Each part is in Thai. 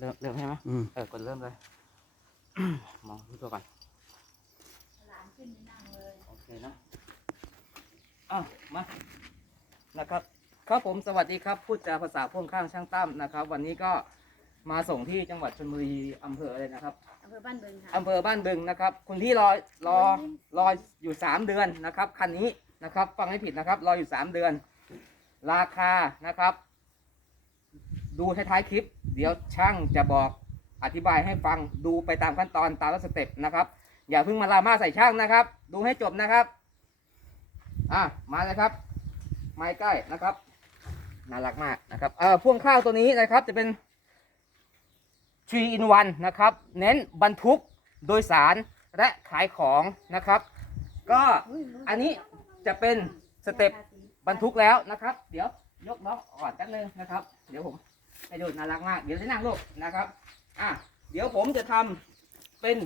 เริ่มเริ่มใช่ไหมอืม เออกดเริ่มเลย มองที่ตัวก่อนหลานขึ้นนี่นั่งเลยโอเคนะอะมานะครับ ครับผมสวัสดีครับ พูดจาภาษาพ่วงข้างช่างตั้มนะครับ วันนี้ก็มาส่งที่จังหวัดชลบุรีอำเภออะไรนะครับ อำเภอบ้านบึงค่ะอำเภอบ้านบึงนะครับคุณพี่รอรอรออยู่สามเดือนนะครับคันนี้นะครับ ฟังให้ผิดนะครับ รออยู่สามเดือน ราคานะครับ ดูท้ายๆคลิป เดี๋ยวช่างจะบอกอธิบายให้ฟังดูไปตามขั้นตอนตามสเต็ปนะครับ อย่าเพิ่งมาลามาใส่ช่างนะครับ ดูให้จบนะครับอะมาเลยครับไม้ใกล้นะครับน่ารักมากนะครับเอ่อพ่วงข้าวตัวนี้นะครับจะเป็น3 in 1นะครับ เน้นบรรทุกโดยสารและขายของนะครับ ก็อันนี้จะเป็นสเต็ปบรรทุกแล้วนะครับ เดี๋ยวยกน้องอ่อนกันเลยนะครับ เดี๋ยวผม ให้ดูน่ารักมาก เดี๋ยวจะนั่งลูกนะครับ อะ เดี๋ยวผมจะทำเป็น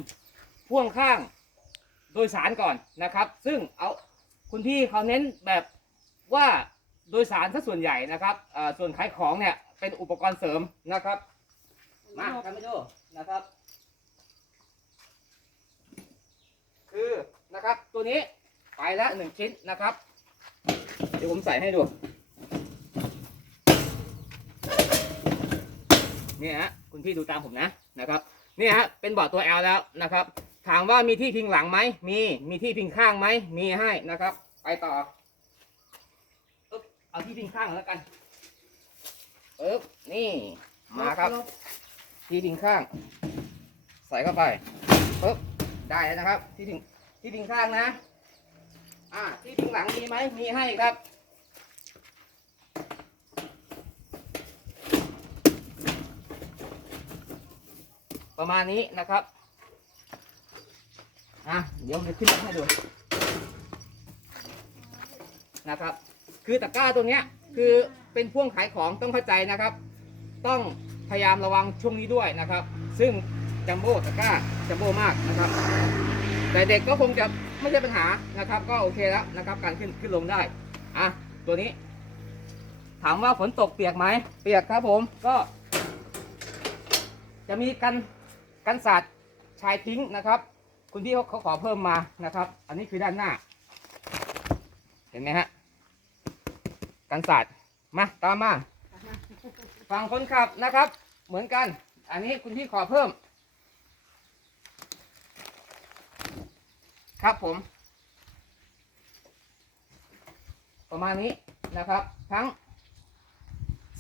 พ่วงข้างโดยสารก่อนนะครับ ซึ่งเอาคุณพี่เขาเน้นแบบว่าโดยสารซะส่วนใหญ่นะครับอ่าส่วนขายของเนี่ยเป็นอุปกรณ์เสริมนะครับ มาทำให้ดูนะครับ คือนะครับตัวนี้ไปละหนึ่งชิ้นนะครับ เดี๋ยวผมใส่ให้ดู นี่ฮะคุณพี่ดูตามผมนะนะครับนี่ฮะเป็นเบาะตัว L แล้วนะครับ ถามว่ามีที่พิงหลังไหมมีมีที่พิงข้างไหมมีให้นะครับ ไปต่อปึ๊บเอาที่พิงข้างแล้วกันปึ๊บนี่มาครับ ที่พิงข้าง ใส่เข้าไปปึ๊บได้แล้วนะครับ ที่พิงที่พิงข้างนะ อ่าที่พิงหลังมีไหมมีให้ครับ ประมาณนี้นะครับอะเดี๋ยวจะขึ้นมาให้ดูนะครับ คือตะกร้าตัวเนี้ยคือเป็นพ่วงขายของต้องเข้าใจนะครับ ต้องพยายามระวังช่วงนี้ด้วยนะครับ ซึ่งจัมโบ้ตะกร้าจัมโบ้มากนะครับ แต่เด็กก็คงจะไม่ใช่ปัญหานะครับ ก็โอเคแล้วนะครับ การขึ้นขึ้นลงได้อะตัวนี้ ถามว่าฝนตกเปียกไหมเปียกครับผมก็ จะมีกัน กันสาดชายทิ้งนะครับ คุณพี่เขาเขาขอเพิ่มมานะครับ อันนี้คือด้านหน้า เห็นไหมฮะกันสาดมาตามมาฝั่งคนขับนะครับ เหมือนกัน อันนี้คุณพี่ขอเพิ่ม ครับผม ประมาณนี้นะครับ ทั้ง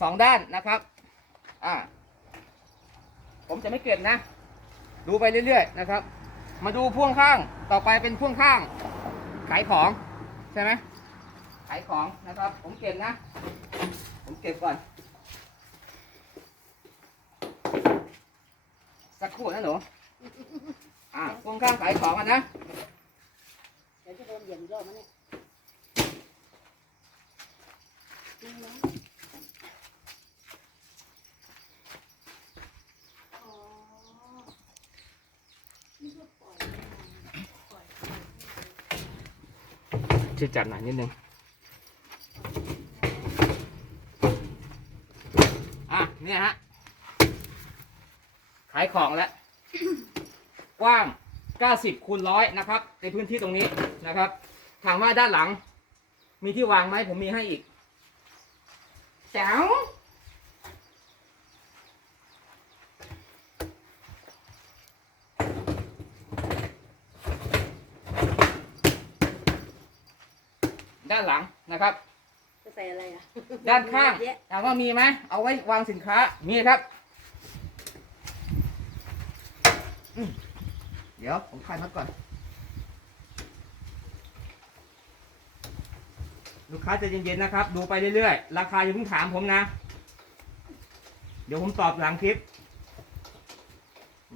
สองด้านนะครับ อ่า ผมจะไม่เก็บนะ ดูไปเรื่อยๆนะครับ มาดูพ่วงข้างต่อไปเป็นพ่วงข้าง ขายของใช่ไหมขายของนะครับ ผมเก็บนะ ผมเก็บก่อน สักครู่นะหนูอ่าพ่วงข้างขายของกันนะเดี๋ยวจะโดนเหยียบรอบมั้เนี่ยจริงไหมอ๋อนี่ก็ปล่อยมาปล่อยไป จะจัดหน่อยนิดนึงอะเนี่ยฮะ ขายของแล้ว กว้าง 90คูณร้อยนะครับ ในพื้นที่ตรงนี้นะครับ ถามว่าด้านหลัง มีที่วางไหมผมมีให้อีกแจ๋ว ด้านหลังนะครับ จะใส่อะไรอะด้านข้างเยอะถามว่ามีไหมเอาไว้วางสินค้ามีครับอืมเดี๋ยวผมคลายน็อตก่อน ลูกค้าใจะเย็นๆนะครับ ดูไปเรื่อยๆ ราคาอย่าเพิ่งถามผมนะ เดี๋ยวผมตอบหลังคลิป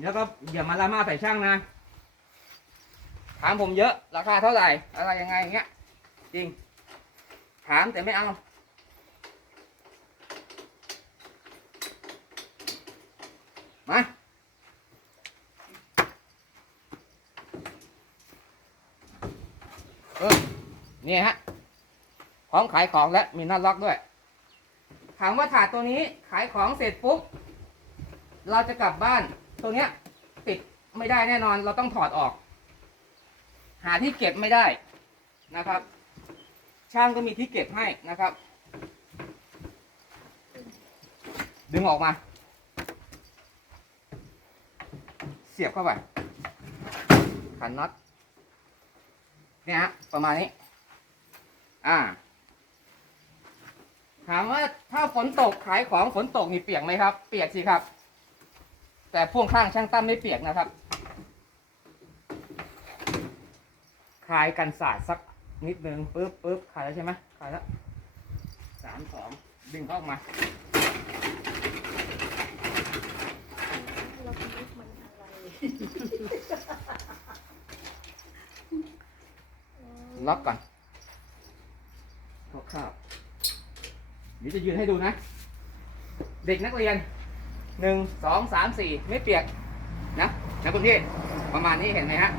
แล้วก็อย่ามาลามาใส่ช่างนะ ถามผมเยอะ ราคาเท่าไหร่ อะไรยังไงอย่างเงี้ย จริง ถามแต่ไม่เอา มา เออ นี่ฮะ พร้อมขายของแล้ว มีน็อตล็อกด้วย ถามว่าถาดตัวนี้ขายของเสร็จปุ๊บ เราจะกลับบ้านตรงเนี้ย ติดไม่ได้แน่นอน เราต้องถอดออก หาที่เก็บไม่ได้นะครับ ช่างก็มีที่เก็บให้นะครับ ดึงออกมา เสียบเข้าไปขันน็อตเนี่ยฮะประมาณนี้ อ่า ถามว่าถ้าฝนตกขายของฝนตกนี่เปียกไหมครับ เปียกสิครับ แต่พ่วงข้างช่างตั้มไม่เปียกนะครับ คลายกันสาดสัก นิดนึงปึ๊บปึ๊บคลายแล้วใช่ไหมคลายแล้วสามสองดึงเข้าออกมาเราคิดมันอะไรล็อกก่อนคร่าวๆเดี๋ยวจะยืนให้ดูนะ เด็กนักเรียนหนึ่งสองสามสี่ไม่เปียกนะนะคุณพี่ประมาณนี้เห็นไหมฮะ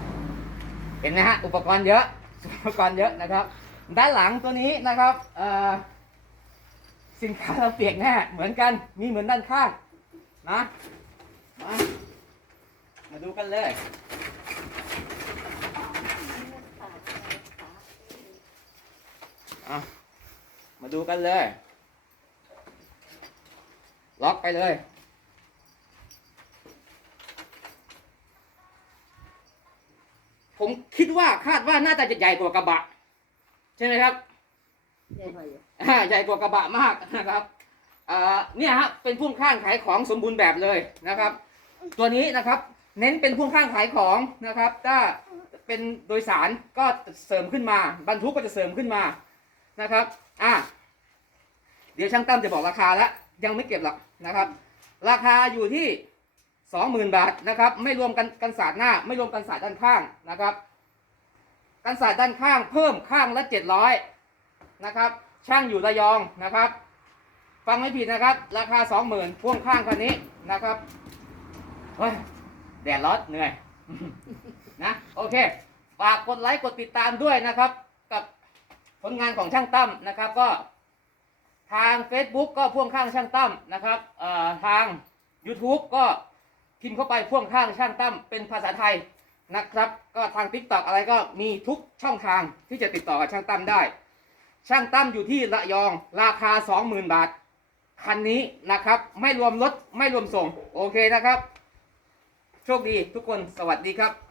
เห็นไหมฮะ อุปกรณ์เยอะ อุปกรณ์เยอะนะครับ ด้านหลังตัวนี้นะครับสินค้าเราเปียกแน่เหมือนกันมีเหมือนด้านข้างนะมามาดูกันเลยมาดูกันเลย ล็อกไปเลย ผม คิดว่าคาดว่าน่าจะใหญ่กว่ากระบะ ใช่ไหมครับใหญ่กว่าอยู่อ่าใหญ่กว่ากระบะมากนะครับอ่าเนี่ยฮะเป็นพ่วงข้างขายของสมบูรณ์แบบเลยนะครับ ตัวนี้นะครับ เน้นเป็นพ่วงข้างขายของนะครับ ถ้าเป็นโดยสารก็เสริมขึ้นมา บรรทุกก็จะเสริมขึ้นมานะครับ อะเดี๋ยวช่างตั้มจะบอกราคาแล้วยังไม่เก็บหรอกนะครับ ราคาอยู่ที่สองหมื่นบาทนะครับ ไม่รวมกันกันศาสตร์หน้า ไม่รวมกันศาสตร์ด้านข้างนะครับ กันศาสตร์ด้านข้างเพิ่มข้างละเจ็ดร้อยนะครับ ช่างอยู่ระยองนะครับ ฟังไม่ผิดนะครับ ราคาสองหมื่นพ่วงข้างคันนี้นะครับเฮ้ยแดดร้อนเหนื่อยนะโอเคฝากกดไลค์กดติดตามด้วยนะครับ กับผลงานของช่างตั้มนะครับก็ ทาง Facebook ก็พ่วงข้างช่างตั้มนะครับเอ่อทาง YouTube ก็พิมพ์เข้าไปพ่วงข้างช่างตั้มเป็นภาษาไทย นะครับ ก็ทาง t ิ k t o k อะไรก็มีทุกช่องทางที่จะติดต่อกับช่างตั้มได้ ช่างตั้มอยู่ที่ระยองราคา 20,000 บาท คันนี้นะครับ ไม่รวมรถไม่รวมส่ง โอเคนะครับ โชคดีทุกคนสวัสดีครับ